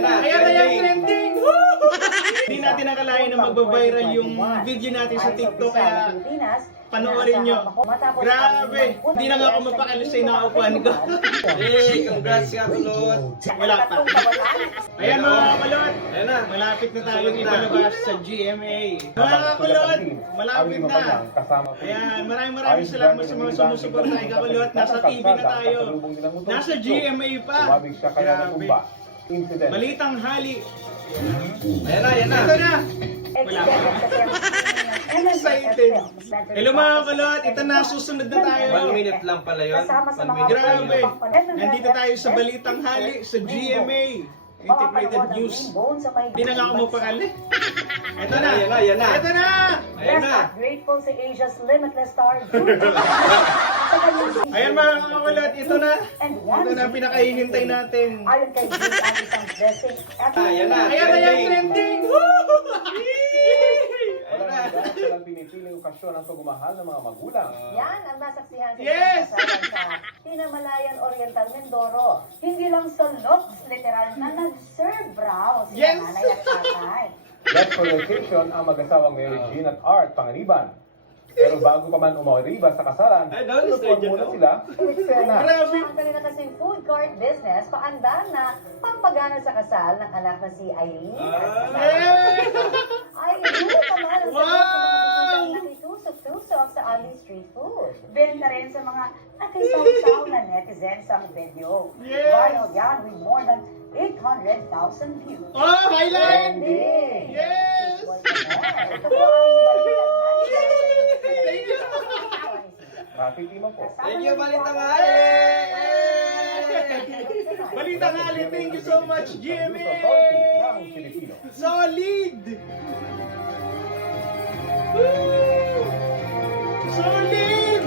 Ayan na yung trending! Hindi natin nakalain na magbabiral yung video natin sa TikTok, kaya panoorin nyo. Grabe! Hindi na nga ako mapakalis sa inaupuan ko. Hey, congrats ka, Kulot. Wala pa. Ayan mga kakulot, Ayan na. malapit na tayong ipalabas sa GMA. Mga kakulot, malapit na. Ayan, maraming salamat sa mga sumusuporta kay kakulot. Nasa TV na tayo. Nasa GMA pa. Grabe. Balitang hali. Ayan na. Ito na. Wala pa. Excited. Hello mga kakulot, ito na, susunod na tayo. 1 minute lang pala yun. 1 minute. Grabe. Nandito tayo sa Balitang Hali sa GMA. Integrated News. Hindi na nga ako mapakali. Ito na. Ayan na. Ito na. Ayan na. Grateful si Asia's limitless star. Ayan mga kakulot, ito na. Ito na, pinakahihintay natin. Ayon kay Julie ang isang blessing. Ayan na. Ayan na yung trending. Dahil ang pinipiling okasyon ang pagmamahal ng mga magulang. Yan ang nasaksihan sa Yes! kasalan sa Tinamalayan Oriental Mindoro. Hindi lang sa looks, literal na nag-serve raw si Yes! nanay at tatay. Left for location ang mag-asawang Mary Jean at Art Pangariban. Pero bago pa man umariba sa kasalan, Ay, doon, tulog muna sila sa eksena. Grabe. Ang kanila kasing food court business, paandar na pampagana sa kasal ng anak na si Eileen. Ay, yun naman ang sagot sa mga bisitang nakitusok-tusok sa Ali Street Food. Benta rin sa mga nakisaw-saw na netizens ang video. Yes! Viral yan with more than 800,000 views. Oh, highlight! Trending! Yes! Ito po ang balikan Thank you. Makikima po. Thank you, Balitang Hali! Balitang Hali, thank you so much, Jimmy! Ng Pilipino. Solid! Woo! Solid!